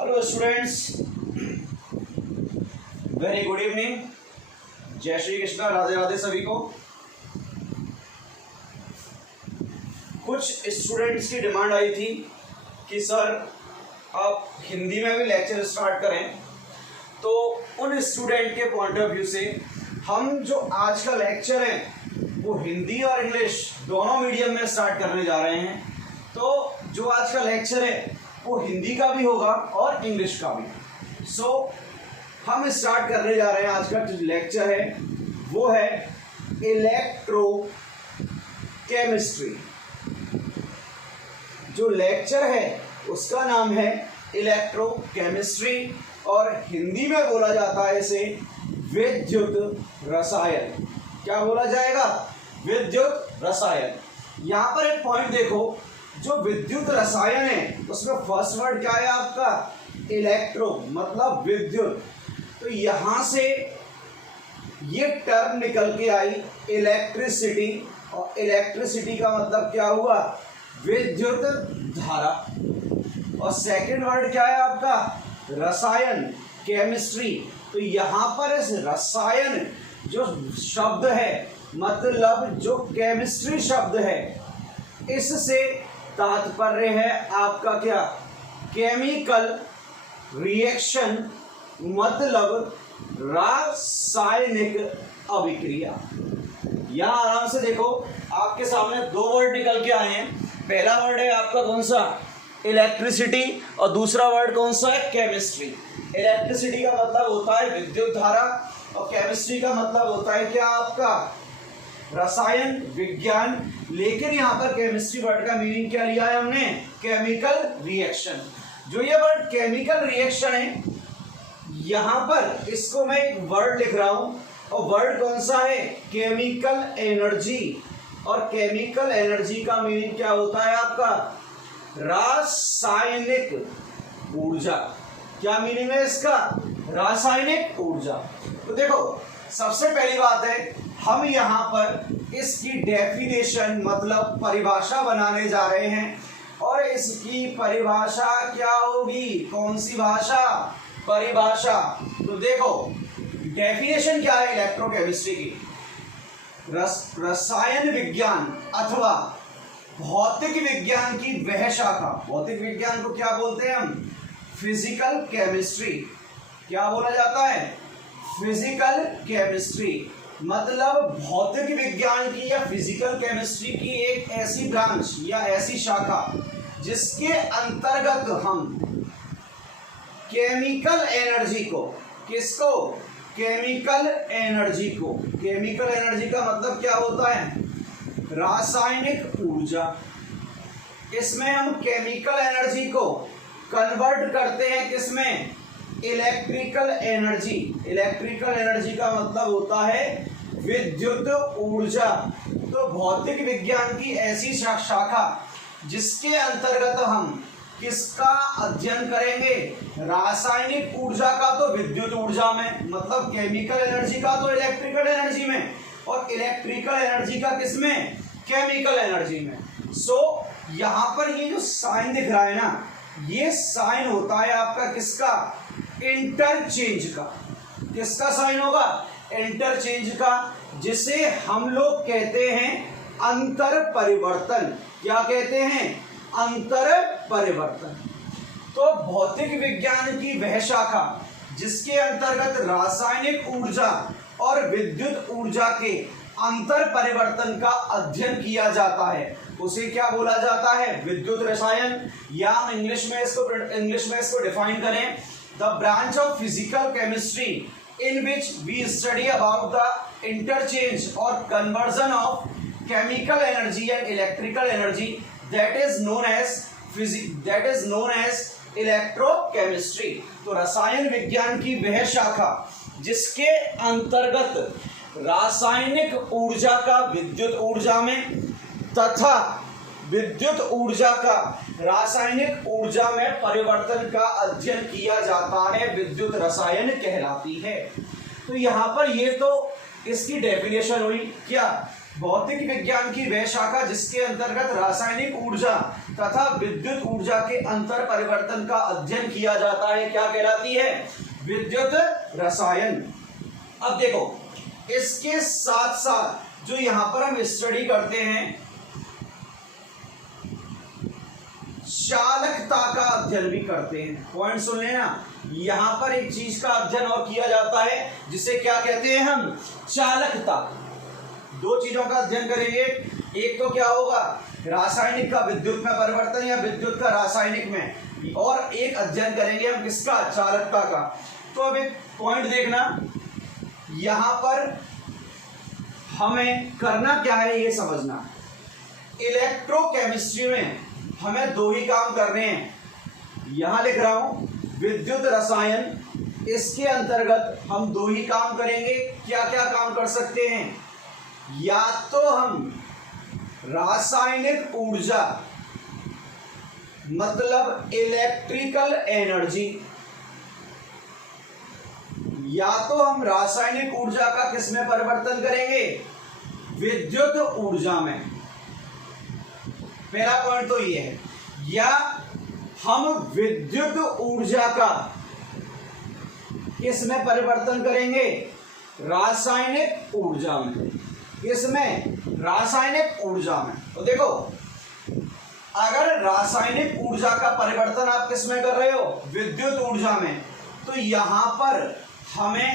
Hello students, very good evening. जय श्री कृष्णा, राधे राधे सभी को। कुछ स्टूडेंट्स की डिमांड आई थी कि सर आप हिंदी में भी लेक्चर स्टार्ट करें, तो उन स्टूडेंट के पॉइंट ऑफ व्यू से हम जो आज का लेक्चर है वो हिंदी और इंग्लिश दोनों मीडियम में स्टार्ट करने जा रहे हैं। तो जो आज का लेक्चर है वो हिंदी का भी होगा और इंग्लिश का भी। हम स्टार्ट करने जा रहे हैं। आज का जो लेक्चर है वो है इलेक्ट्रो केमिस्ट्री। जो लेक्चर है उसका नाम है इलेक्ट्रो केमिस्ट्री और हिंदी में बोला जाता है इसे विद्युत रसायन। क्या बोला जाएगा? विद्युत रसायन। यहां पर एक पॉइंट देखो, जो विद्युत रसायन है उसमें फर्स्ट वर्ड क्या है आपका? इलेक्ट्रो, मतलब विद्युत। तो यहां से ये टर्म निकल के आई इलेक्ट्रिसिटी, और इलेक्ट्रिसिटी का मतलब क्या हुआ? विद्युत धारा। और सेकंड वर्ड क्या है आपका? रसायन, केमिस्ट्री। तो यहां पर इस रसायन जो शब्द है, मतलब जो केमिस्ट्री शब्द है, इससे तात्पर्य है आपका क्या? केमिकल रिएक्शन, मतलब रासायनिक अभिक्रिया। यहां आराम से देखो, आपके सामने दो वर्ड निकल के आए हैं। पहला वर्ड है आपका कौन सा? इलेक्ट्रिसिटी, और दूसरा वर्ड कौन सा है? केमिस्ट्री। इलेक्ट्रिसिटी का मतलब होता है विद्युत धारा और केमिस्ट्री का मतलब होता है क्या आपका? रसायन विज्ञान। लेकिन यहाँ पर केमिस्ट्री वर्ड का मीनिंग क्या लिया है हमने? Chemical reaction. जो ये वर्ड केमिकल रिएक्शन है, यहां पर इसको मैं एक वर्ड लिख रहा हूं, और वर्ड कौन सा है? Chemical energy. और केमिकल एनर्जी का मीनिंग क्या होता है आपका? रासायनिक ऊर्जा। क्या मीनिंग है इसका? रासायनिक ऊर्जा। तो देखो, सबसे पहली बात है हम यहां पर इसकी डेफिनेशन, मतलब परिभाषा बनाने जा रहे हैं। और इसकी परिभाषा क्या होगी? कौन सी भाषा? परिभाषा। तो देखो, डेफिनेशन क्या है इलेक्ट्रोकेमिस्ट्री की? रसायन विज्ञान अथवा भौतिक विज्ञान की वह शाखा। भौतिक विज्ञान को क्या बोलते हैं हम? Physical chemistry. क्या बोला जाता है? फिजिकल केमिस्ट्री, मतलब भौतिक विज्ञान की या फिजिकल केमिस्ट्री की एक ऐसी ब्रांच या ऐसी शाखा जिसके अंतर्गत हम केमिकल एनर्जी को, किसको? केमिकल एनर्जी को। केमिकल एनर्जी का मतलब क्या होता है? रासायनिक ऊर्जा। इसमें हम केमिकल एनर्जी को कन्वर्ट करते हैं किसमें? Electrical energy. इलेक्ट्रिकल एनर्जी का मतलब होता है विद्युत ऊर्जा। तो भौतिक विज्ञान की ऐसी शाखा जिसके अंतर्गत हम किसका अध्ययन करेंगे? रासायनिक ऊर्जा का तो विद्युत ऊर्जा में, मतलब केमिकल एनर्जी का तो इलेक्ट्रिकल एनर्जी में, और इलेक्ट्रिकल एनर्जी का किसमें? केमिकल एनर्जी में। यहां पर ये जो साइन दिख रहा है ना, ये साइन होता है आपका किसका? इंटरचेंज का। किसका साइन होगा? इंटरचेंज का, जिसे हम लोग कहते हैं अंतर परिवर्तन। क्या कहते हैं? अंतर परिवर्तन। तो भौतिक विज्ञान की वह शाखा जिसके अंतर्गत रासायनिक ऊर्जा और विद्युत ऊर्जा के अंतर परिवर्तन का अध्ययन किया जाता है, उसे क्या बोला जाता है? विद्युत रसायन। या हम इंग्लिश में इसको डिफाइन करें, the branch of physical chemistry in which we study about the interchange or conversion of chemical energy and electrical energy, that is known as electrochemistry। तो रसायन विज्ञान की वह शाखा जिसके अंतर्गत रासायनिक ऊर्जा का विद्युत ऊर्जा में तथा विद्युत ऊर्जा का रासायनिक ऊर्जा में परिवर्तन का अध्ययन किया जाता है, विद्युत रसायन कहलाती है। तो यहां पर ये तो इसकी डेफिनेशन हुई। क्या? भौतिक विज्ञान की वह शाखा जिसके अंतर्गत रासायनिक ऊर्जा तथा विद्युत ऊर्जा के अंतर परिवर्तन का अध्ययन किया जाता है, क्या कहलाती है? विद्युत रसायन। अब देखो, इसके साथ साथ जो यहां पर हम स्टडी करते हैं, चालकता का अध्ययन भी करते हैं। पॉइंट सुन लेना, यहां पर एक चीज का अध्ययन और किया जाता है जिसे क्या कहते हैं हम? चालकता। दो चीजों का अध्ययन करेंगे, एक तो क्या होगा? रासायनिक का विद्युत में परिवर्तन या विद्युत का रासायनिक में, और एक अध्ययन करेंगे हम किसका? चालकता का। तो अब एक पॉइंट देखना, यहां पर हमें करना क्या है ये समझना। इलेक्ट्रोकेमिस्ट्री में हमें दो ही काम करने हैं। यहां लिख रहा हूं विद्युत रसायन, इसके अंतर्गत हम दो ही काम करेंगे। क्या क्या काम कर सकते हैं? या तो हम रासायनिक ऊर्जा मतलब इलेक्ट्रिकल एनर्जी, या तो हम रासायनिक ऊर्जा का किसमें परिवर्तन करेंगे? विद्युत ऊर्जा में। पहला पॉइंट तो ये है। या हम विद्युत ऊर्जा का किसमें परिवर्तन करेंगे? रासायनिक ऊर्जा में। किसमें? रासायनिक ऊर्जा में। तो देखो, अगर रासायनिक ऊर्जा का परिवर्तन आप किसमें कर रहे हो? विद्युत ऊर्जा में। तो यहां पर हमें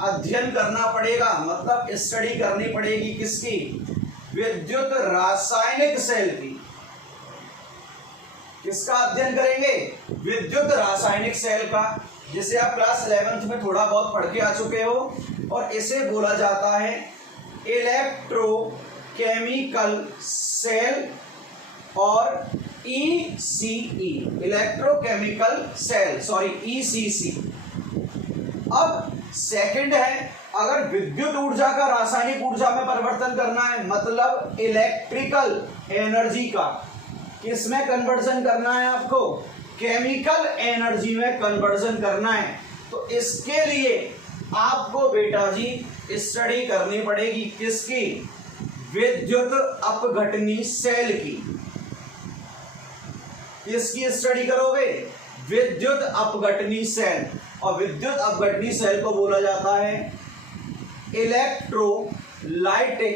अध्ययन करना पड़ेगा, मतलब स्टडी करनी पड़ेगी किसकी? विद्युत रासायनिक सेल की। किसका अध्ययन करेंगे? विद्युत रासायनिक सेल का, जिसे आप क्लास 11th में थोड़ा बहुत पढ़ के आ चुके हो, और इसे बोला जाता है इलेक्ट्रोकेमिकल सेल और ECE, electrochemical cell, sorry ECC। अब सेकंड है, अगर विद्युत ऊर्जा का रासायनिक ऊर्जा में परिवर्तन करना है, मतलब इलेक्ट्रिकल एनर्जी का किसमें कन्वर्जन करना है आपको? केमिकल एनर्जी में कन्वर्जन करना है। तो इसके लिए आपको बेटा जी स्टडी करनी पड़ेगी किसकी? विद्युत अपघटनी सेल की। किसकी स्टडी करोगे? विद्युत अपघटनी सेल। और विद्युत अपघटनी सेल को बोला जाता है इलेक्ट्रोलाइटिक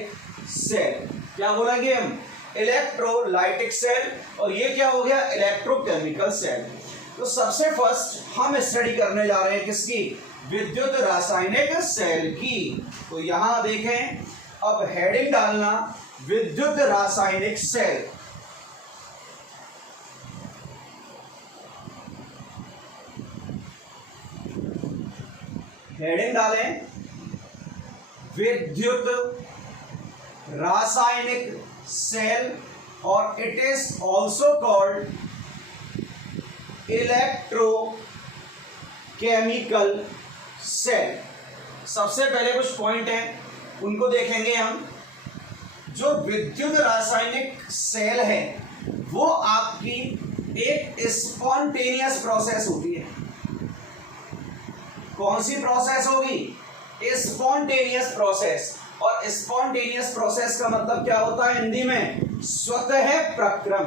सेल। क्या बोलेंगे हम? Electrolytic cell. और ये क्या हो गया? Electrochemical cell. तो सबसे फर्स्ट हम स्टडी करने जा रहे हैं किसकी? विद्युत रासायनिक सेल की। तो यहां देखें, अब हेडिंग डालना विद्युत रासायनिक सेल। हेडिंग डालें विद्युत रासायनिक सेल, और it is also called electrochemical cell. सबसे पहले कुछ पॉइंट हैं, उनको देखेंगे हम। जो विद्युत रासायनिक सेल है वो आपकी एक स्पॉन्टेनियस प्रोसेस होती है। कौन सी प्रोसेस होगी? Spontaneous process. और स्पॉन्टेनियस प्रोसेस का मतलब क्या होता है हिंदी में? स्वतः प्रक्रम।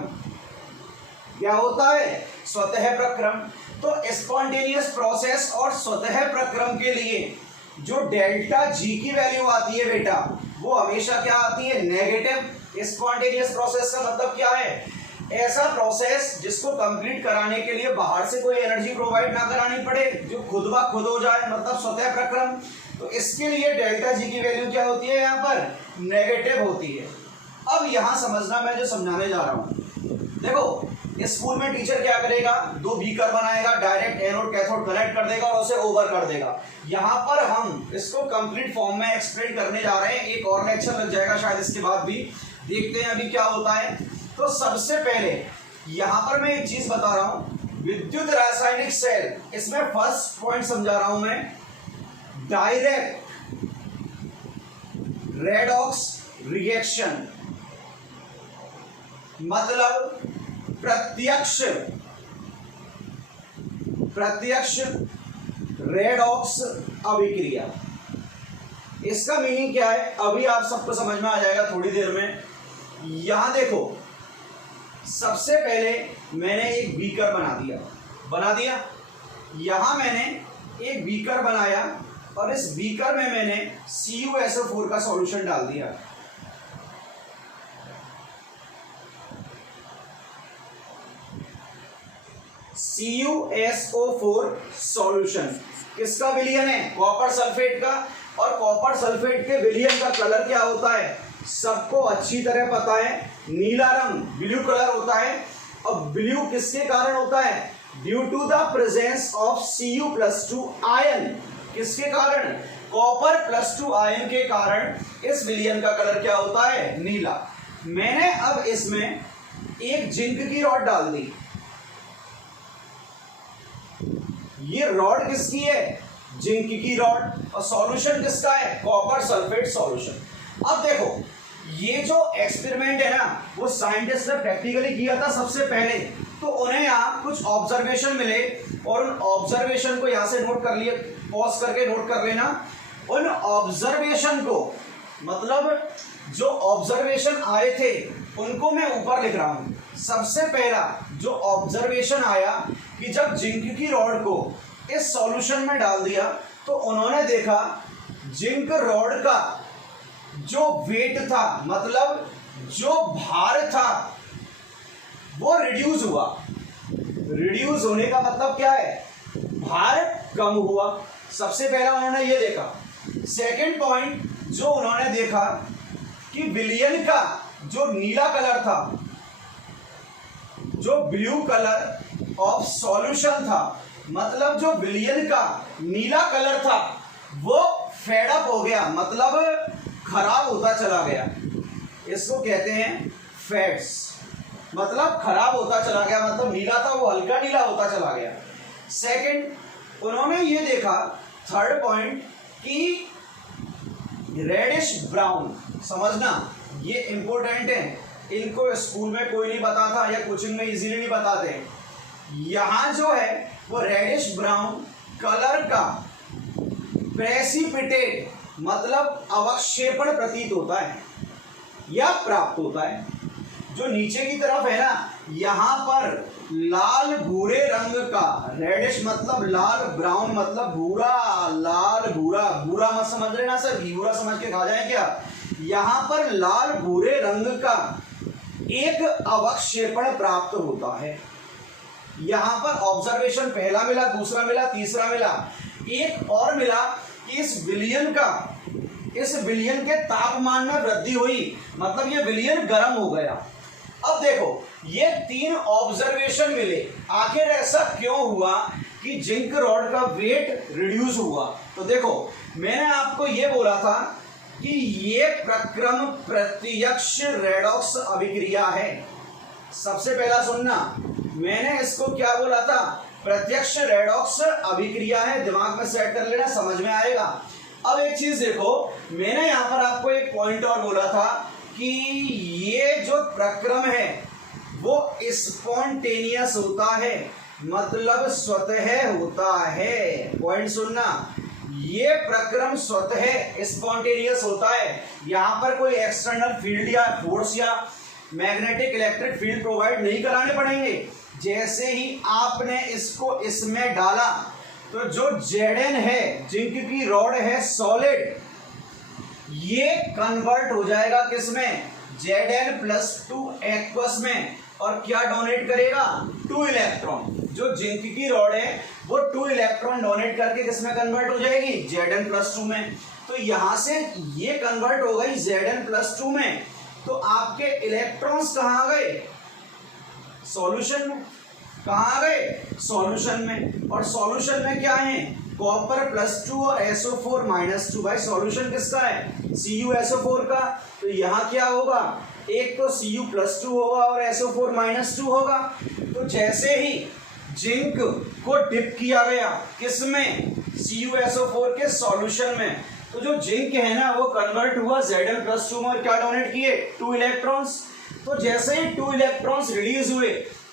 क्या होता है? स्वतः प्रक्रम। तो स्पॉन्टेनियस प्रोसेस और स्वतः प्रक्रम के लिए जो डेल्टा जी की वैल्यू आती है बेटा, वो हमेशा क्या आती है? नेगेटिव। स्पॉन्टेनियस प्रोसेस का मतलब क्या है? ऐसा प्रोसेस जिसको कंप्लीट कराने के लिए बाहर से कोई एनर्जी प्रोवाइड ना करानी पड़े, जो खुद ब खुद हो जाए, मतलब स्वतः प्रक्रम। तो इसके लिए डेल्टा जी की वैल्यू क्या होती है? यहाँ पर नेगेटिव होती है। अब यहां समझना, मैं जो समझाने जा रहा हूं, देखो स्कूल में टीचर क्या करेगा? दो बीकर बनाएगा, डायरेक्ट एनोड कैथोड कनेक्ट कर देगा और उसे ओवर कर देगा। यहां पर हम इसको कंप्लीट फॉर्म में एक्सप्लेन करने जा रहे हैं। एक और लेक्चर लग जाएगा शायद इसके बाद भी। देखते हैं अभी क्या होता है। तो सबसे पहले यहां पर मैं एक चीज बता रहा हूं, विद्युत रासायनिक सेल, इसमें फर्स्ट पॉइंट समझा रहा हूं मैं, डायरेक्ट रेडॉक्स रिएक्शन, मतलब प्रत्यक्ष रेडॉक्स अभिक्रिया। इसका मीनिंग क्या है अभी आप सबको समझ में आ जाएगा थोड़ी देर में। यहां देखो, सबसे पहले मैंने एक बीकर बना दिया। यहां मैंने एक बीकर बनाया और इस बीकर में मैंने CuSO4 का सॉल्यूशन डाल दिया। CuSO4 सॉल्यूशन किसका विलयन है? कॉपर सल्फेट का। और कॉपर सल्फेट के विलयन का कलर क्या होता है? सबको अच्छी तरह पता है, नीला रंग, ब्लू कलर होता है। और ब्लू किसके कारण होता है? Due to the presence of Cu+2 ion. किसके कारण? कॉपर +2 आयन के कारण इस विलयन का कलर क्या होता है? नीला। मैंने अब इसमें एक जिंक की रॉड डाल दी। ये रॉड किसकी है? जिंक की रॉड। और सॉल्यूशन किसका है? Copper sulphate solution. अब देखो, ये जो एक्सपेरिमेंट है ना, वो साइंटिस्ट ने प्रैक्टिकली किया था सबसे पहले। तो उन्हें यहाँ कुछ ऑब्जर्वेशन मिले और उन ऑब्जर्वेशन को यहाँ से नोट कर लिए, पॉज करके नोट कर लेना। उन ऑब्जर्वेशन को, मतलब जो ऑब्जर्वेशन आए थे उनको मैं ऊपर लिख रहा हूं। सबसे पहला जो ऑब्जर्वेशन आया कि जब जिंक की रॉड को इस सॉल्यूशन में डाल दिया तो उन्होंने देखा जिंक रॉड का जो वेट था, मतलब जो भार था, वो रिड्यूस हुआ। रिड्यूस होने का मतलब क्या है? भार कम हुआ। सबसे पहला उन्होंने ये देखा। सेकंड पॉइंट जो उन्होंने देखा कि विलयन का जो नीला कलर था, जो ब्लू कलर ऑफ सॉल्यूशन था, मतलब जो विलयन का नीला कलर था वो फेड अप हो गया, मतलब खराब होता चला गया। इसको कहते हैं फेड्स, मतलब खराब होता चला गया, मतलब नीला था वो हल्का नीला होता चला गया। सेकंड उन्होंने ये देखा, थर्ड पॉइंट, कि रेडिश ब्राउन, समझना ये इंपॉर्टेंट है, इनको स्कूल में कोई नहीं बताता या कोचिंग में इजीली नहीं बताते। यहां जो है वो रेडिश ब्राउन कलर का प्रेसिपिटेट, मतलब अवक्षेपण प्रतीत होता है या प्राप्त होता है। जो नीचे की तरफ है ना, यहां पर लाल भूरे रंग का, रेडिश मतलब लाल, ब्राउन मतलब भूरा, लाल भूरा, भूरा मत समझ लेना सर, भूरा समझ के खा जाए क्या। यहां पर लाल भूरे रंग का एक अवक्षेपण प्राप्त होता है। यहां पर ऑब्जर्वेशन पहला मिला, दूसरा मिला, तीसरा मिला, एक और मिला कि इस विलयन के तापमान में वृद्धि हुई, मतलब ये विलयन गर्म हो गया। अब देखो, ये तीन ऑब्जर्वेशन मिले। आखिर ऐसा क्यों हुआ कि जिंक रॉड का वेट रिड्यूस हुआ? तो देखो, मैंने आपको ये बोला था कि ये प्रक्रम प्रत्यक्ष रेडॉक्स अभिक्रिया है। सबसे पहला सुनना, मैंने इसको क्या बोला था? प्रत्यक्ष रेडॉक्स अभिक्रिया है। दिमाग में सेट कर लेना, समझ में आएगा। अब एक चीज देखो, मैंने यहां पर आपको एक पॉइंट और बोला था कि ये जो प्रक्रम है वो स्पॉन्टेनियस होता है, मतलब स्वतः होता है। पॉइंट सुनना, ये प्रक्रम स्वतः स्पॉन्टेनियस होता है। यहां पर कोई एक्सटर्नल फील्ड या फोर्स या मैग्नेटिक इलेक्ट्रिक फील्ड प्रोवाइड नहीं कराने पड़ेंगे। जैसे ही आपने इसको इसमें डाला तो जो Zn है, जिंक की रॉड है सॉलिड, ये कन्वर्ट हो जाएगा किसमें? Zn+2 एक्वस में। और क्या डोनेट करेगा? 2 इलेक्ट्रॉन। जो जिंक की रॉड है वो 2 इलेक्ट्रॉन डोनेट करके किसमें कन्वर्ट हो जाएगी? Zn+2 में। तो यहां से ये कन्वर्ट हो गई Zn+2 में। तो आपके इलेक्ट्रॉन्स कहां आ गए? सॉल्यूशन में। कहां आ गए? सॉल्यूशन में। और सॉल्यूशन में क्या है? कॉपर +2 और SO4 -2। भाई सॉल्यूशन किसका है? CuSO4 का। तो यहां क्या होगा? एक तो Cu+2 होगा और SO4 -2 होगा। तो जैसे ही जिंक को डिप किया गया किसमें? CuSO4 के सॉल्यूशन में, तो जो जिंक है ना वो कन्वर्ट हुआ Zn+2 में। और क्या डोनेट किए? 2 इलेक्ट्रॉन्स। तो जैसे ही 2 इलेक्ट्रॉन्स रिलीज हुए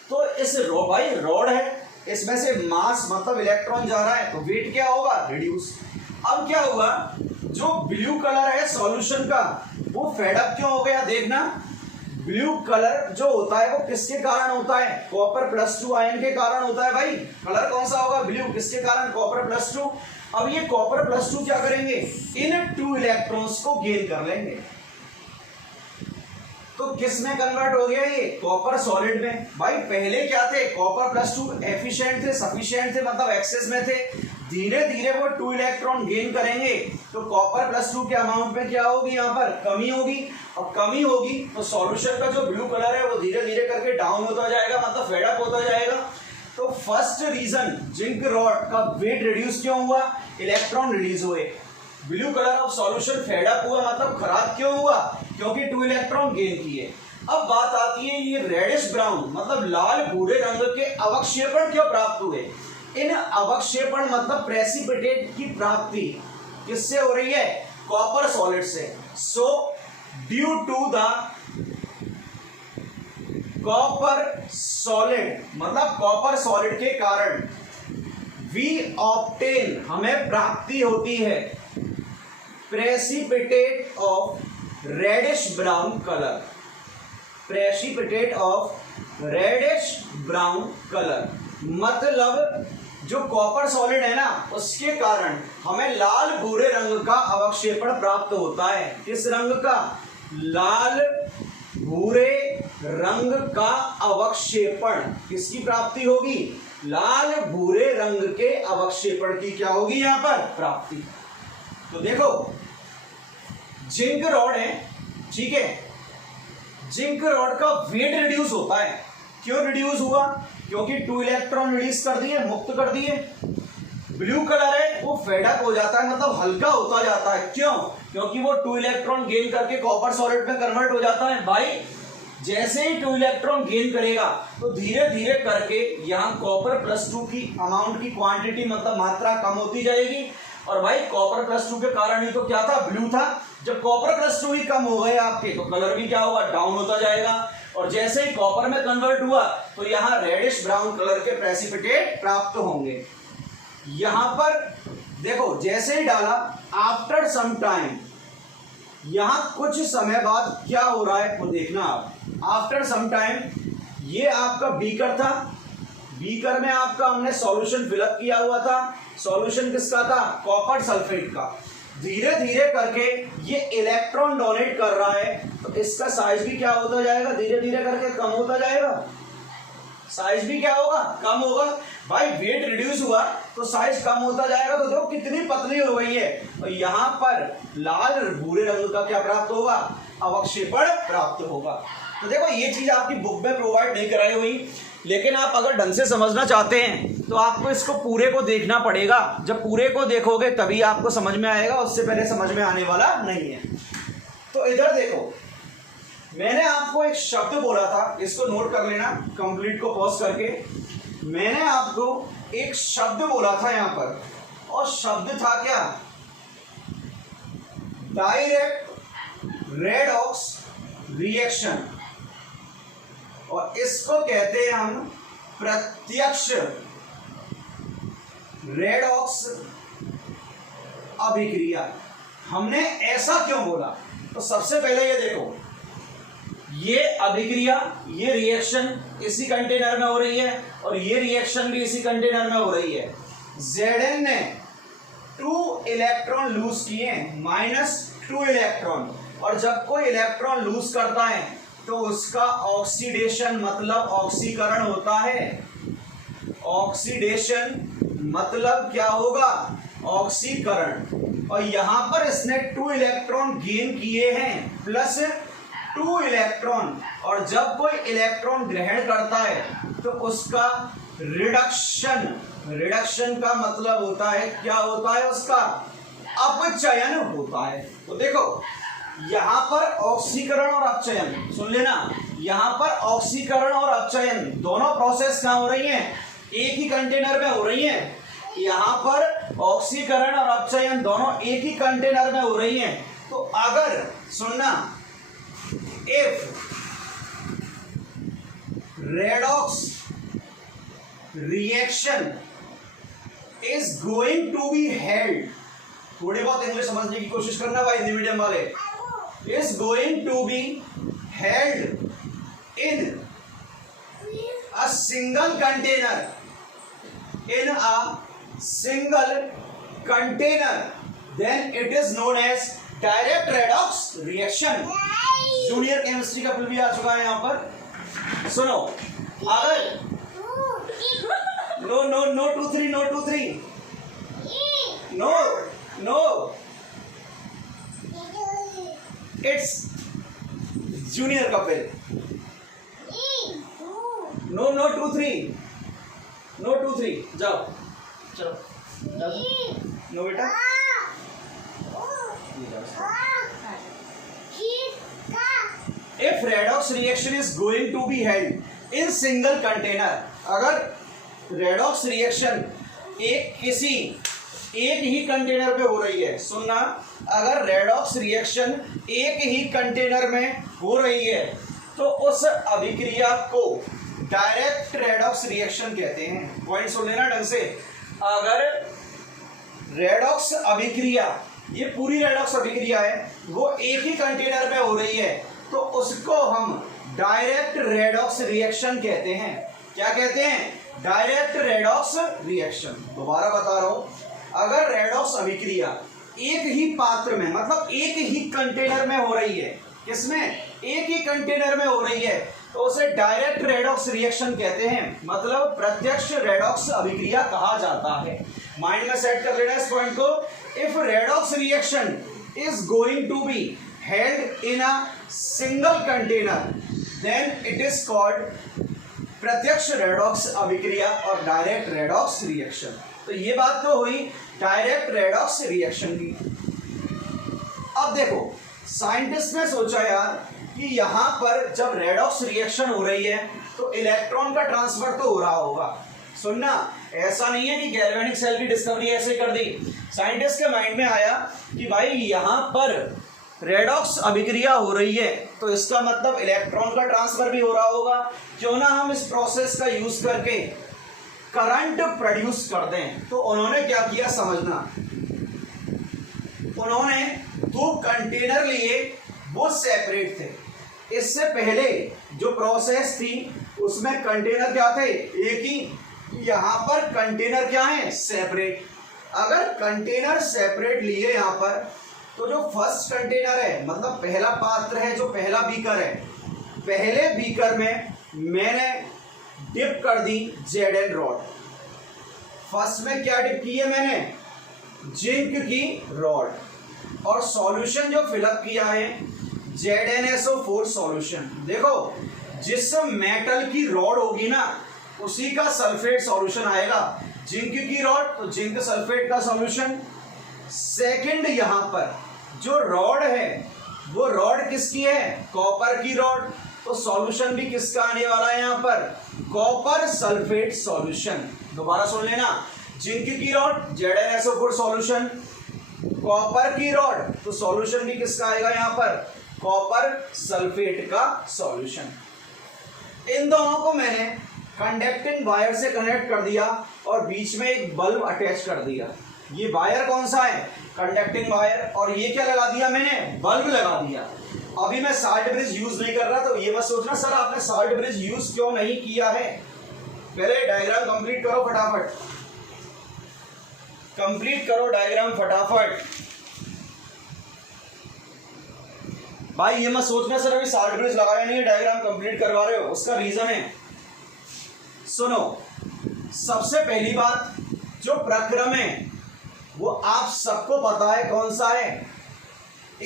तो इस भाई रॉड है, इसमें से मास मतलब इलेक्ट्रॉन जा रहा है, तो वेट क्या होगा? रिड्यूस। अब क्या हुआ? जो ब्लू कलर है सॉल्यूशन का वो फेड अप क्यों हो गया? देखना, ब्लू कलर जो होता है वो किसके कारण होता है? कॉपर +2 आयन के कारण होता है भाई। कलर कौन सा होगा? ब्लू। किसके कारण? कॉपर +2। अब ये कॉपर +2 क्या करेंगे? इन 2 इलेक्ट्रॉन्स को गेन कर लेंगे। तो किस में कन्वर्ट हो गया ये? कॉपर सॉलिड में। भाई पहले क्या थे? कॉपर +2 एफिशिएंट थे, सफिशिएंट थे, मतलब एक्सेस में थे। धीरे धीरे वो 2 इलेक्ट्रॉन गेन करेंगे तो कॉपर +2 के अमाउंट में क्या होगी? यहाँ पर कमी होगी। और कमी होगी तो सॉल्यूशन का जो ब्लू कलर है वो धीरे धीरे करके डाउन होता जाएगा, मतलब फेड अप होता जाएगा। तो फर्स्ट रीजन जिंक रॉड का वेट रिड्यूस क्यों हुआ? इलेक्ट्रॉन रिलीज हुए। Blue colour of solution fed up हुआ, मतलब खराब क्यों हुआ? क्योंकि 2 इलेक्ट्रॉन गेन किए। अब बात आती है ये रेडिश ब्राउन मतलब लाल भूरे रंग के अवक्षेपण क्यों प्राप्त हुए? इन अवक्षेपण मतलब प्रेसिपिटेट की प्राप्ति किससे हो रही है? कॉपर सॉलिड से। So due to the copper solid मतलब कॉपर सॉलिड के कारण वी ऑब्टेन हमें प्राप्ति होती है precipitate of reddish brown colour. Precipitate of reddish brown colour मतलब जो कॉपर सॉलिड है ना उसके कारण हमें लाल भूरे रंग का अवक्षेपण प्राप्त होता है। किस रंग का? लाल भूरे रंग का अवक्षेपण। किसकी प्राप्ति होगी? लाल भूरे रंग के अवक्षेपण की क्या होगी यहाँ पर? प्राप्ति। तो देखो जिंक रॉड है, ठीक है, जिंक रॉड का वेट रिड्यूस होता है। क्यों रिड्यूस हुआ? क्योंकि 2 इलेक्ट्रॉन रिलीज कर दिए, मुक्त कर दिए। ब्लू कलर है वो फेड अप हो जाता है, मतलब हल्का होता जाता है। क्यों? क्योंकि वो 2 इलेक्ट्रॉन गेन करके कॉपर सॉलिड में कन्वर्ट हो जाता है। भाई जैसे ही 2 इलेक्ट्रॉन गेन करेगा तो धीरे धीरे करके यहाँ कॉपर +2 की अमाउंट की क्वांटिटी मतलब मात्रा कम होती जाएगी। और भाई कॉपर +2 के कारण ही तो क्या था? ब्लू था। जब कॉपर +2 ही कम हो गए आपके तो कलर भी क्या होगा? डाउन होता जाएगा। और जैसे ही कॉपर में कन्वर्ट हुआ तो यहाँ रेडिश ब्राउन कलर के प्रेसिपिटेट प्राप्त होंगे। यहां पर देखो जैसे ही डाला आफ्टर सम टाइम, यहां कुछ समय बाद क्या हो रहा है वो देखना आप। आफ्टर सम टाइम ये आपका बीकर था, बीकर में आपका हमने सॉल्यूशन फिलअप किया हुआ था। सॉल्यूशन किसका था? कॉपर सल्फेट का। धीरे धीरे करके ये इलेक्ट्रॉन डोनेट कर रहा है तो इसका साइज भी क्या होता जाएगा? धीरे धीरे करके कम होता जाएगा। साइज भी क्या होगा? कम होगा। भाई वेट रिड्यूस हुआ तो साइज कम होता जाएगा। तो देखो कितनी पतली हो गई है। और यहां पर लाल भूरे रंग का क्या प्राप्त होगा? अवक्षेपण प्राप्त होगा। तो देखो ये चीज आपकी बुक में प्रोवाइड नहीं कराई हुई, लेकिन आप अगर ढंग से समझना चाहते हैं तो आपको इसको पूरे को देखना पड़ेगा। जब पूरे को देखोगे तभी आपको समझ में आएगा, उससे पहले समझ में आने वाला नहीं है। तो इधर देखो मैंने आपको एक शब्द बोला था, इसको नोट कर लेना कंप्लीट को पॉज करके। मैंने आपको एक शब्द बोला था यहां पर, और शब्द था क्या? डायरेक्ट रेडॉक्स रिएक्शन, और इसको कहते हैं हम प्रत्यक्ष रेडॉक्स अभिक्रिया। हमने ऐसा क्यों बोला? तो सबसे पहले ये देखो, ये अभिक्रिया, ये रिएक्शन इसी कंटेनर में हो रही है और ये रिएक्शन भी इसी कंटेनर में हो रही है। Zn ने 2 इलेक्ट्रॉन लूज किए, -2 इलेक्ट्रॉन, और जब कोई इलेक्ट्रॉन लूज करता है तो उसका ऑक्सीडेशन मतलब ऑक्सीकरण होता है। ऑक्सीडेशन मतलब क्या होगा? ऑक्सीकरण। और यहां पर इसने 2 इलेक्ट्रॉन गेन किए हैं +2 इलेक्ट्रॉन, और जब कोई इलेक्ट्रॉन ग्रहण करता है तो उसका रिडक्शन, रिडक्शन का मतलब होता है क्या होता है? उसका अपचयन होता है। तो देखो यहां पर ऑक्सीकरण और अपचयन, सुन लेना, यहां पर ऑक्सीकरण और अपचयन दोनों प्रोसेस कहां हो रही हैं? एक ही कंटेनर में हो रही हैं। यहां पर ऑक्सीकरण और अपचयन दोनों एक ही कंटेनर में हो रही हैं। तो अगर सुनना, if redox reaction is going to be held थोड़ी बहुत इंग्लिश समझने की कोशिश करना भाई हिंदी मीडियम वाले। Is going to be held in a single container, in a single container, then it is known as direct redox reaction. Junior chemistry का bill भी आ चुका है यहां पर। सुनो, अगर no no no 2 3 no 2 3 no no it's junior का बिल। नो नो 2 3 नो 2 3 जाओ, चलो नो बेटा, if redox reaction is going to be held in single container, अगर रेडॉक्स रिएक्शन एक ही कंटेनर पे हो रही है, सुनना, अगर रेडॉक्स रिएक्शन एक ही कंटेनर में हो रही है तो उस अभिक्रिया को डायरेक्ट रेडॉक्स रिएक्शन कहते हैं। पॉइंट सुन लेना ढंग से। अगर रेडॉक्स अभिक्रिया, ये पूरी रेडॉक्स अभिक्रिया है, वो एक ही कंटेनर में हो रही है तो उसको हम डायरेक्ट रेडॉक्स रिएक्शन कहते हैं। क्या कहते हैं? Direct redox reaction. दोबारा बता रहा हूं, अगर रेडॉक्स अभिक्रिया एक ही पात्र में, मतलब एक ही कंटेनर में हो रही है, किसमें? एक ही कंटेनर में हो रही है, तो उसे डायरेक्ट रेडॉक्स रिएक्शन कहते हैं, मतलब प्रत्यक्ष रेडॉक्स अभिक्रिया कहा जाता है। माइंड में सेट कर लेना इस पॉइंट को। If redox reaction is going to be held in a single container, then it is called प्रत्यक्ष रेडॉक्स अभिक्रिया और डायरेक्ट रेडॉक्स रिएक्शन। तो ये बात तो हुई डायरेक्ट रेडॉक्स रिएक्शन की। अब देखो, साइंटिस्ट ने सोचा यार कि यहां पर जब रेडॉक्स रिएक्शन हो रही है तो इलेक्ट्रॉन का ट्रांसफर तो हो रहा होगा। सुनना, ऐसा नहीं है कि गैल्वेनिक सेल की डिस्कवरी ऐसे कर दी। साइंटिस्ट के माइंड में आया कि भाई यहां पर रेडॉक्स अभिक्रिया हो रही है तो इसका मतलब इलेक्ट्रॉन का ट्रांसफर भी हो रहा होगा, क्यों ना हम इस प्रोसेस का यूज करके करंट प्रोड्यूस कर दें। तो उन्होंने क्या किया समझना, उन्होंने दो कंटेनर लिए, वो सेपरेट थे। इससे पहले जो प्रोसेस थी उसमें कंटेनर क्या थे? एक ही। यहां पर कंटेनर क्या है? सेपरेट। अगर कंटेनर सेपरेट लिए यहां पर, तो जो फर्स्ट कंटेनर है, मतलब पहला पात्र है, जो पहला बीकर है, पहले बीकर में मैंने डिप कर दी Zn रॉड। फर्स्ट में क्या डिप की है मैंने? जिंक की रॉड। और सॉल्यूशन जो फिलअप किया है ZnSO4 सॉल्यूशन। देखो, जिस मेटल की रॉड होगी ना, उसी का सल्फेट सॉल्यूशन आएगा। जिंक की रॉड तो जिंक सल्फेट का सॉल्यूशन। सेकंड, यहां पर जो रॉड है वो रॉड किसकी है? कॉपर की रॉड। तो सॉल्यूशन भी किसका आने वाला है यहां पर? Copper sulphate solution. दोबारा सुन लेना, जिंक की रॉड ZnSO4 सॉल्यूशन, कॉपर की रॉड, तो सॉल्यूशन भी किसका आएगा यहां पर? कॉपर सल्फेट का सॉल्यूशन। इन दोनों को मैंने कंडक्टिंग वायर से कनेक्ट कर दिया और बीच में एक बल्ब अटैच कर दिया। ये वायर कौन सा है? Conducting wire. और ये क्या लगा दिया मैंने? बल्ब लगा दिया। अभी मैं साल्ट ब्रिज यूज नहीं कर रहा, तो ये मत सोचना सर आपने साल्ट ब्रिज यूज क्यों नहीं किया है। पहले डायग्राम कंप्लीट करो फटाफट, कंप्लीट करो डायग्राम फटाफट। भाई ये मत सोचना सर अभी साल्ट ब्रिज लगाया नहीं है, डायग्राम कंप्लीट करवा रहे हो। उसका रीजन है, सुनो, सबसे पहली बात, जो प्रक्रम है वो आप सबको पता है कौन सा है?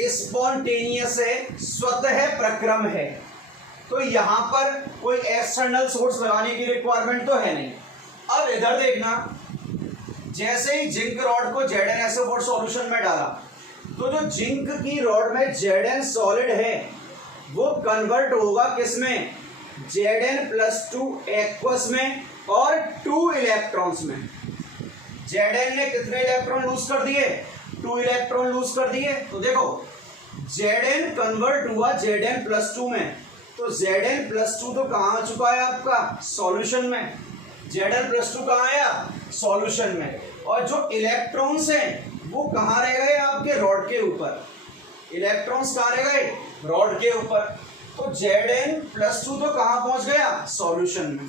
स्पॉन्टेनियस है, स्वतः प्रक्रम है। तो यहां पर कोई एक्सटर्नल सोर्स लगाने की रिक्वायरमेंट तो है नहीं। अब इधर देखना, जैसे ही जिंक रॉड को ZnSO4 सॉल्यूशन में डाला, तो जो जिंक की रॉड में Zn सॉलिड है वो कन्वर्ट होगा किसमें? Zn+2 एक्वस में और 2 इलेक्ट्रॉन्स में। Zn ने कितने इलेक्ट्रॉन लूज कर दिए? 2 इलेक्ट्रॉन लूज कर दिए। तो देखो, Zn कन्वर्ट हुआ Zn+2 में, तो Zn+2 तो कहां आ चुका है आपका? सॉल्यूशन में। Zn+2 कहां आया? सॉल्यूशन में। और जो इलेक्ट्रॉन्स हैं वो कहाँ रह गए आपके रॉड के ऊपर, इलेक्ट्रॉन्स कहाँ रह गए रॉड के ऊपर। तो Zn+2 तो कहाँ पहुंच गया सॉल्यूशन में।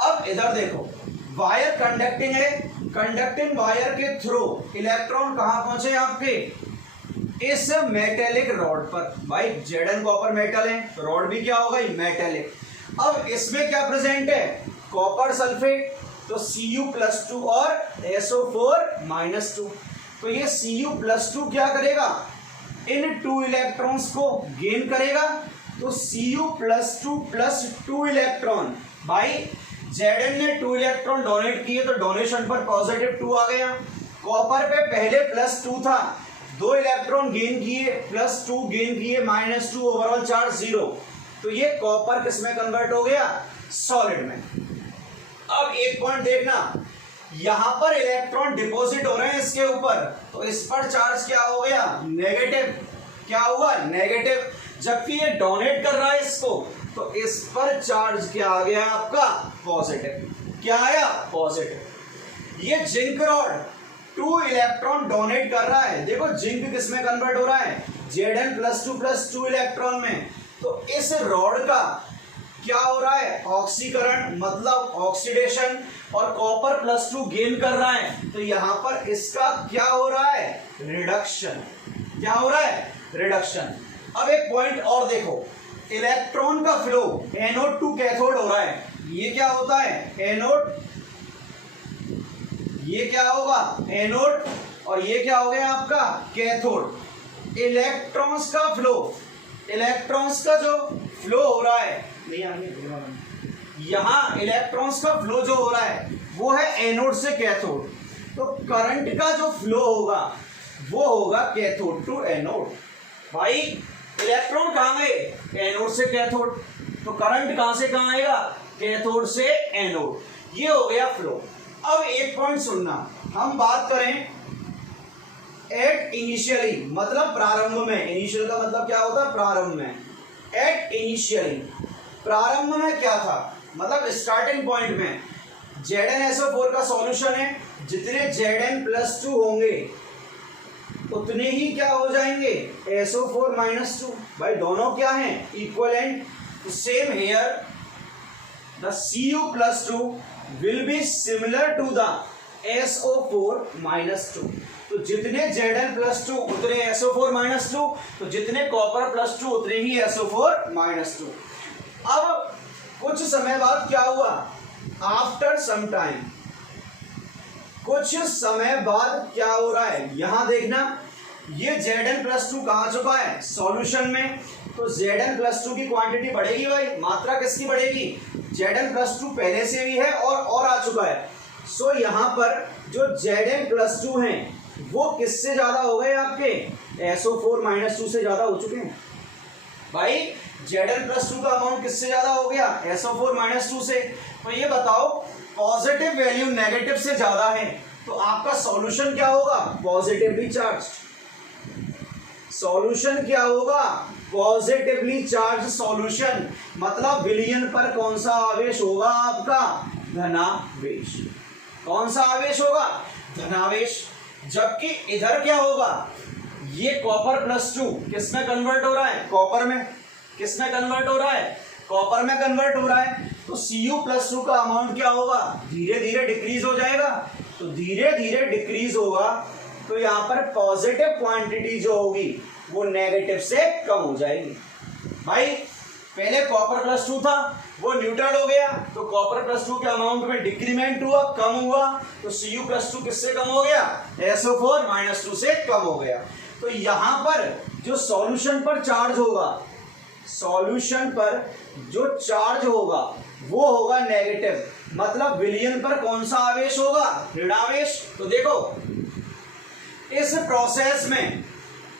अब इधर देखो वायर कंडक्टिंग है, कंडक्टिंग वायर के थ्रू इलेक्ट्रॉन कहाँ पहुंचे आपके इस मेटेलिक रॉड पर। भाई Zn कॉपर मेटल है, रॉड भी क्या होगा मेटेलिक। अब इसमें क्या प्रेजेंट है कॉपर सल्फेट, तो Cu+2 और SO4-2। तो ये Cu+2 क्या करेगा इन 2 इलेक्ट्रॉन्स को गेन करेगा, तो Cu+2+2 इलेक्ट्रॉन। भाई Zn ने 2 इलेक्ट्रॉन डोनेट किए तो डोनेशन पर पॉजिटिव 2 आ गया। कॉपर पे पहले +2 था, 2 इलेक्ट्रॉन गेन किए +2 गेन किए -2, ओवरऑल चार्ज 0। तो ये कॉपर किस में कन्वर्ट हो गया सॉलिड में। अब एक पॉइंट देखना, यहां पर इलेक्ट्रॉन डिपॉजिट हो रहे हैं इसके ऊपर, तो इस पर चार्ज क्या हो गया नेगेटिव। क्या हुआ नेगेटिव। जबकि ये डोनेट कर रहा है इसको, तो इस पर चार्ज क्या आ गया आपका पॉजिटिव। क्या आया पॉजिटिव। ये जिंक रॉड 2 इलेक्ट्रॉन डोनेट कर रहा है, देखो जिंक किस में कन्वर्ट हो रहा है Zn+2+2 इलेक्ट्रॉन में। तो इस रॉड का क्या हो रहा है ऑक्सीकरण मतलब ऑक्सीडेशन, और कॉपर +2 गेन कर रहा है, तो यहां पर इसका क्या हो रहा है रिडक्शन। क्या हो रहा है रिडक्शन। अब एक पॉइंट और देखो, इलेक्ट्रॉन का फ्लो एनोड टू कैथोड हो रहा है। ये क्या होता है एनोड, ये क्या होगा एनोड, और ये क्या हो गया आपका कैथोड। इलेक्ट्रॉन्स का फ्लो, इलेक्ट्रॉन्स का जो फ्लो हो रहा है यहां इलेक्ट्रॉन्स का फ्लो जो हो रहा है वो है एनोड से कैथोड। तो करंट का जो फ्लो होगा वो होगा कैथोड टू एनोड। भाई इलेक्ट्रॉन कहां गए एनोड से कैथोड, तो करंट कहां से कहां आएगा कैथोड से एनोड। ये हो गया फ्लो। अब एक पॉइंट सुनना, हम बात करें एट इनिशियली मतलब प्रारंभ में। इनिशियल का मतलब क्या होता है प्रारंभ में। एट इनिशियली प्रारंभ में क्या था मतलब स्टार्टिंग पॉइंट में ZnSO4 का सॉल्यूशन है, जितने Zn+2 होंगे उतने ही क्या हो जाएंगे SO4-2। भाई दोनों क्या हैं equivalent. Same here the Cu+2 will be similar to the SO4-2। तो जितने Zn+2 उतने SO4-2, तो जितने कॉपर +2 उतने ही SO4-2। अब कुछ समय बाद क्या हुआ आफ्टर सम टाइम, कुछ समय बाद क्या हो रहा है यहां देखना, ये Zn+2 कहां चुका है सॉल्यूशन में। तो Zn+2 की क्वांटिटी बढ़ेगी भाई, मात्रा किसकी बढ़ेगी Zn+2 पहले से भी है और आ चुका है। सो यहां पर जो Zn+2 हैं वो किससे ज्यादा हो गए आपके SO4-2 से ज्यादा हो चुके हैं। भाई Zn+2 का अमाउंट किससे ज्यादा हो गया SO4-2 से। तो ये बताओ पॉजिटिव वैल्यू नेगेटिव से ज्यादा है तो आपका सॉल्यूशन क्या होगा पॉजिटिवली चार्ज। सॉल्यूशन क्या होगा पॉजिटिवली चार्ज सॉल्यूशन, मतलब विलयन पर कौन सा आवेश होगा आपका धनावेश। कौन सा आवेश होगा धनावेश। जबकि इधर क्या होगा ये कॉपर +2 किस में कन्वर्ट हो रहा है कॉपर में। किस में कन्वर्ट हो रहा है कॉपर में कन्वर्ट हो रहा है। तो Cu+2 का अमाउंट क्या होगा धीरे धीरे डिक्रीज हो जाएगा। तो धीरे धीरे डिक्रीज होगा तो यहाँ पर पॉजिटिव क्वांटिटी जो होगी वो नेगेटिव से कम हो जाएगी। भाई पहले कॉपर +2 था वो न्यूट्रल हो गया, तो कॉपर +2 के अमाउंट में डिक्रीमेंट हुआ कम हुआ, तो Cu+2 किससे कम हो गया SO4-2 से कम हो गया। तो यहां पर जो सॉल्यूशन पर चार्ज होगा, सॉल्यूशन पर जो चार्ज होगा वो होगा नेगेटिव, मतलब विलयन पर कौन सा आवेश होगा ऋणावेश। तो देखो इस प्रोसेस में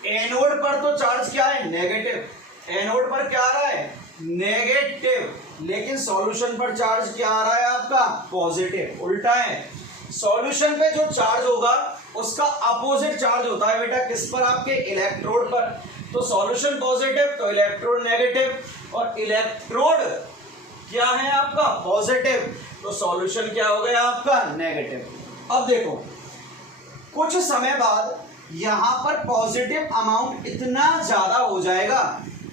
एनोड पर तो चार्ज क्या है नेगेटिव, एनोड पर क्या आ रहा है नेगेटिव, लेकिन सॉल्यूशन पर चार्ज क्या आ रहा है आपका पॉजिटिव। उल्टा है, सॉल्यूशन पे जो चार्ज होगा उसका अपोजिट चार्ज होता है बेटा किस पर आपके इलेक्ट्रोड पर। तो सॉल्यूशन पॉजिटिव तो इलेक्ट्रोड नेगेटिव, और इलेक्ट्रोड क्या है आपका पॉजिटिव, तो सॉल्यूशन क्या हो गया आपका नेगेटिव। अब देखो कुछ समय बाद यहाँ पर पॉजिटिव अमाउंट इतना ज्यादा हो जाएगा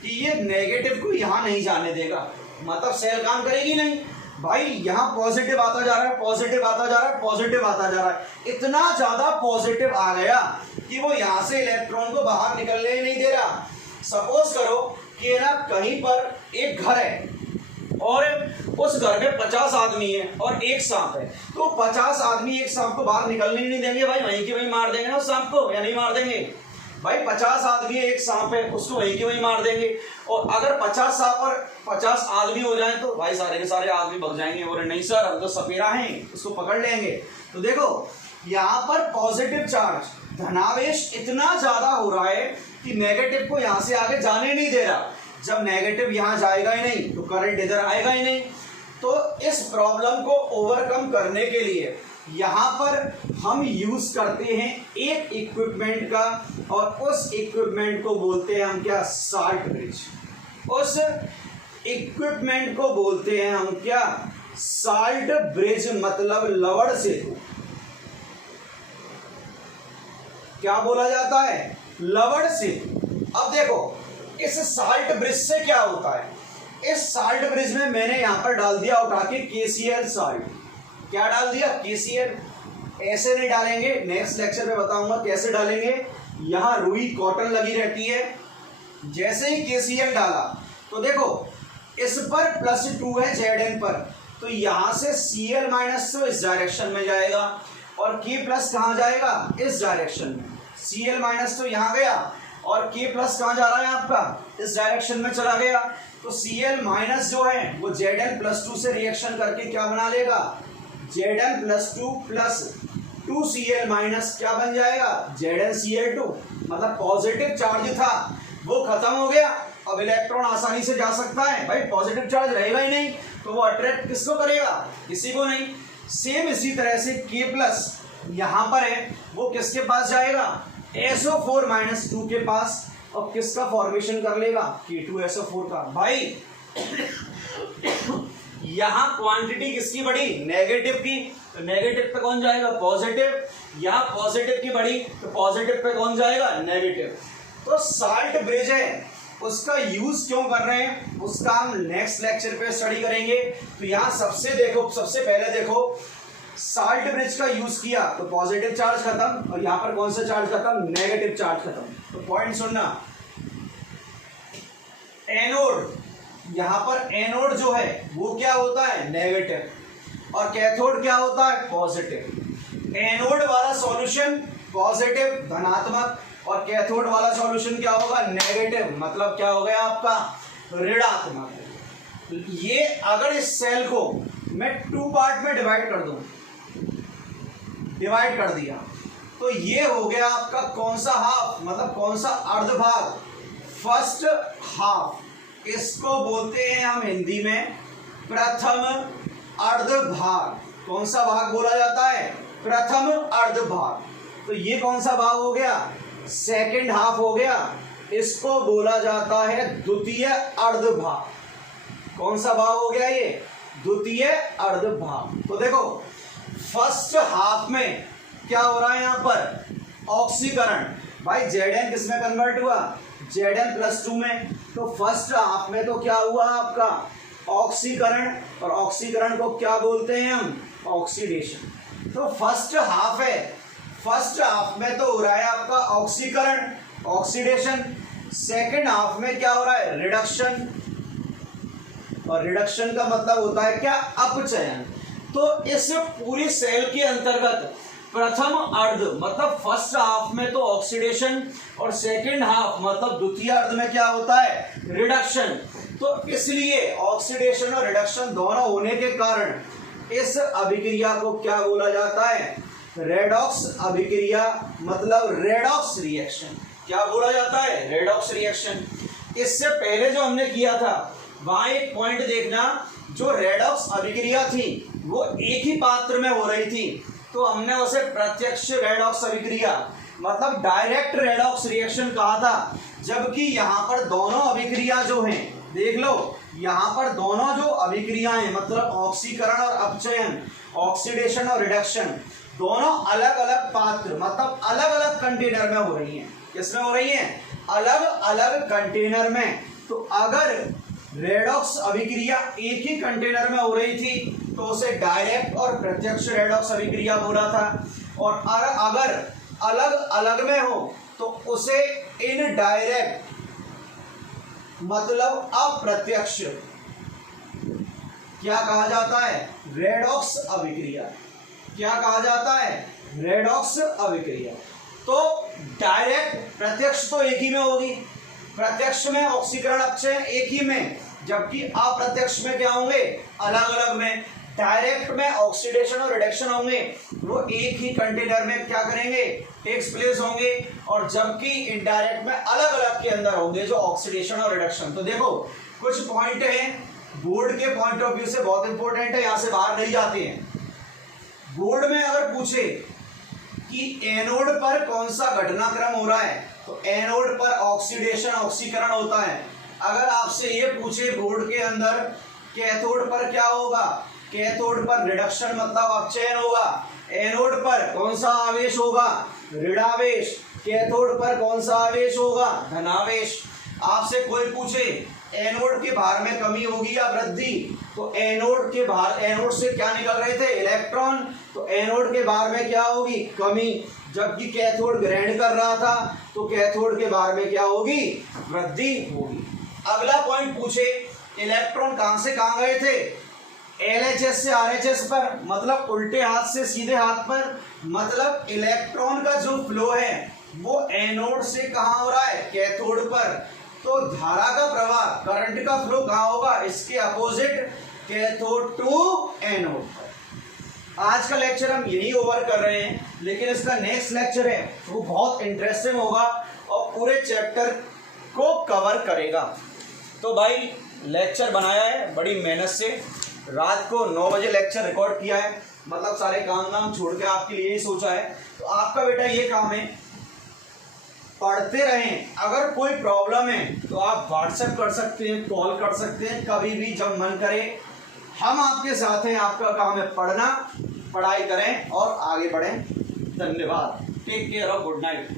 कि ये नेगेटिव को यहाँ नहीं जाने देगा, मतलब सेल काम करेगी नहीं। भाई यहाँ पॉजिटिव आता जा रहा है, पॉजिटिव आता जा रहा है, पॉजिटिव आता जा रहा है, इतना ज्यादा पॉजिटिव आ गया कि वो यहाँ से इलेक्ट्रॉन को बाहर निकलने ही नहीं दे रहा। सपोज करो कि ना कहीं पर एक घर है और उस घर में 50 आदमी है और एक सांप है, तो 50 आदमी एक सांप को बाहर निकलने ही नहीं देंगे भाई, वहीं की वहीं मार देंगे ना उस सांप को, या नहीं मार देंगे भाई। 50 आदमी एक सांप है, उसको वहीं की वहीं मार देंगे। और अगर 50 सांप और 50 आदमी हो जाए तो भाई सारे के सारे आदमी भग जाएंगे, बोले नहीं सर हम तो सपेरा हैं, उसको पकड़ लेंगे। तो देखो यहाँ पर पॉजिटिव चार्ज धनावेश इतना ज्यादा हो रहा है कि नेगेटिव को यहाँ से आगे जाने नहीं दे रहा। जब नेगेटिव यहाँ जाएगा ही नहीं तो करंट इधर आएगा ही नहीं। तो इस प्रॉब्लम को ओवरकम करने के लिए यहाँ पर हम यूज करते हैं एक इक्विपमेंट का, और उस इक्विपमेंट को बोलते हैं हम क्या, साल्ट ब्रिज। उस इक्विपमेंट को बोलते हैं हम क्या, साल्ट ब्रिज, मतलब लवण सेतु। क्या बोला जाता है, लवण सेतु। अब देखो इस साल्ट ब्रिज से क्या होता है, इस साल्ट ब्रिज में मैंने यहां पर डाल दिया उठा के KCl साल्ट। क्या डाल दिया, KCl। ऐसे नहीं डालेंगे, नेक्स्ट लेक्चर में बताऊंगा कैसे डालेंगे। यहां रुई कॉटन लगी रहती है, जैसे ही KCl डाला तो देखो इस पर +2 है Zn पर, तो यहां से Cl- तो इस डायरेक्शन में जाएगा और K+ कहां जाएगा, इस डायरेक्शन में। Cl- तो यहां गया और K+ कहां जा रहा है आपका, इस डायरेक्शन में चला गया। तो Cl- जो है वो Zn+2 से रिएक्शन करके क्या बना लेगा, Zn+2 + 2Cl- क्या बन जाएगा, ZnCl2। मतलब पॉजिटिव चार्ज था वो खत्म हो गया, अब इलेक्ट्रॉन आसानी से जा सकता है। भाई पॉजिटिव चार्ज रहेगा ही नहीं तो वो अट्रैक्ट किसको करेगा, किसी को नहीं। सेम इसी तरह से K+ यहां पर है, वो किसके पास जाएगा, SO4-2 के पास, और किसका फॉर्मेशन कर लेगा, K2SO4 का। भाई यहां क्वांटिटी किसकी बढ़ी, नेगेटिव की, तो नेगेटिव पे कौन जाएगा, पॉजिटिव। यहां पॉजिटिव की बढ़ी तो पॉजिटिव पे कौन जाएगा, नेगेटिव। तो साल्ट ब्रिज है, उसका यूज क्यों कर रहे हैं उसका हम नेक्स्ट लेक्चर पे स्टडी करेंगे। तो यहां सबसे पहले देखो साल्ट ब्रिज का यूज किया तो पॉजिटिव चार्ज खत्म, और यहां पर कौन सा चार्ज खत्म, नेगेटिव चार्ज खत्म। तो पॉइंट सुनना, एनोड, यहां पर एनोड जो है वो क्या होता है, नेगेटिव, और कैथोड क्या होता है, पॉजिटिव। एनोड वाला सॉल्यूशन पॉजिटिव धनात्मक, और कैथोड वाला सॉल्यूशन क्या होगा, नेगेटिव, मतलब क्या हो गया आपका, ऋणात्मक। ये अगर इस सेल को मैं 2 पार्ट में डिवाइड कर दूं, डिवाइड कर दिया तो ये हो गया आपका कौन सा हाफ, मतलब कौन सा अर्धभाग, फर्स्ट हाफ। इसको बोलते हैं हम हिंदी में प्रथम अर्धभाग। कौन सा भाग बोला जाता है, प्रथम अर्धभाग। तो ये कौन सा भाग हो गया, सेकंड हाफ हो गया। इसको बोला जाता है द्वितीय अर्धभाग। कौन सा भाग हो गया ये, द्वितीय अर्धभाग। तो देखो फर्स्ट हाफ में क्या हो रहा है, यहाँ पर ऑक्सीकरण। भाई Zn किस में कन्वर्ट हुआ, Zn+2 में। तो फर्स्ट हाफ में तो क्या हुआ आपका, ऑक्सीकरण, और ऑक्सीकरण को क्या बोलते हैं हम, ऑक्सीडेशन। तो फर्स्ट हाफ है, फर्स्ट हाफ में तो हो रहा है आपका ऑक्सीकरण, ऑक्सीडेशन। सेकंड हाफ में क्या हो रहा है, रिडक्शन, और रिडक्शन का मतलब होता है क्या, अपचयन। तो इस पूरी सेल के अंतर्गत प्रथम अर्ध मतलब फर्स्ट हाफ में तो ऑक्सीडेशन, और सेकंड हाफ मतलब द्वितीय अर्ध में क्या होता है, रिडक्शन। तो इसलिए ऑक्सीडेशन और रिडक्शन दोनों होने के कारण इस अभिक्रिया को क्या बोला जाता है, रेडॉक्स अभिक्रिया, मतलब रेडॉक्स रिएक्शन। क्या बोला जाता है, रेडॉक्स रिएक्शन। इससे पहले जो हमने किया था वहां एक पॉइंट देखना, जो रेडॉक्स अभिक्रिया थी वो एक ही पात्र में हो रही थी, तो हमने उसे प्रत्यक्ष रेडॉक्स अभिक्रिया मतलब डायरेक्ट रेडॉक्स रिएक्शन कहा था। जबकि यहाँ पर दोनों अभिक्रिया जो हैं, देख लो यहाँ पर दोनों जो अभिक्रियाएं मतलब ऑक्सीकरण और अपचयन, ऑक्सीडेशन और रिडक्शन, दोनों अलग अलग पात्र मतलब अलग अलग कंटेनर में हो रही हैं। किसमें हो रही हैं? अलग अलग कंटेनर में। तो अगर रेडॉक्स अभिक्रिया एक ही कंटेनर में हो रही थी तो उसे डायरेक्ट और प्रत्यक्ष रेडॉक्स अभिक्रिया बोला था, और अगर अलग अलग में हो तो उसे इनडायरेक्ट मतलब अप्रत्यक्ष क्या कहा जाता है? रेडॉक्स अभिक्रिया। क्या कहा जाता है? रेडॉक्स अभिक्रिया। तो डायरेक्ट प्रत्यक्ष तो एक ही में होगी, प्रत्यक्ष में ऑक्सीकरण अपचयन एक ही में, जबकि अप्रत्यक्ष में क्या होंगे? अलग अलग में। डायरेक्ट में ऑक्सीडेशन और रिडक्शन होंगे, वो एक ही कंटेनर में क्या करेंगे? टेक्स प्लेस होंगे, और जबकि इनडायरेक्ट में अलग अलग के अंदर होंगे जो ऑक्सीडेशन और रिडक्शन। तो देखो कुछ पॉइंट हैं बोर्ड के पॉइंट ऑफ व्यू से बहुत इंपॉर्टेंट है, यहां से बाहर नहीं जाते हैं। बोर्ड में अगर पूछे कि एनोड पर कौन सा घटनाक्रम हो रहा है, तो एनोड पर ऑक्सीडेशन ऑक्सीकरण होता है। अगर आपसे ये पूछे बोर्ड के अंदर कैथोड पर क्या होगा, कैथोड पर रिडक्शन मतलब अपचयन होगा। एनोड पर कौन सा आवेश होगा? ऋणावेश। कैथोड पर कौन सा आवेश होगा? धनावेश। आपसे कोई पूछे एनोड के भार में कमी होगी या वृद्धि, तो एनोड के भार, एनोड से क्या निकल रहे थे? इलेक्ट्रॉन। तो एनोड के भार में क्या होगी? कमी। जबकि कैथोड ग्रहण कर रहा था तो कैथोड के भार में क्या होगी? वृद्धि होगी। अगला पॉइंट पूछे इलेक्ट्रॉन कहां से कहां गए थे? एलएचएस से आरएचएस पर, मतलब उल्टे हाथ से सीधे हाथ पर। मतलब इलेक्ट्रॉन का जो फ्लो है वो एनोड से कहां हो रहा है? कैथोड पर। तो धारा का प्रवाह, करंट का फ्लो कहां होगा? इसके अपोजिट, कैथोड टू एनोड पर। आज का लेक्चर हम यही ओवर कर रहे हैं, लेकिन इसका नेक्स्ट लेक्चर है वो बहुत इंटरेस्टिंग होगा और पूरे चैप्टर को कवर करेगा। तो भाई लेक्चर बनाया है बड़ी मेहनत से, रात को 9 बजे लेक्चर रिकॉर्ड किया है, मतलब सारे काम धाम छोड़ के आपके लिए ही सोचा है। तो आपका बेटा ये काम है, पढ़ते रहें। अगर कोई प्रॉब्लम है तो आप व्हाट्सएप कर सकते हैं, कॉल कर सकते हैं, कभी भी जब मन करे। हम आपके साथ हैं, आपका काम है पढ़ना, पढ़ाई करें और आगे बढ़ें। धन्यवाद। टेक केयर और गुड नाइट।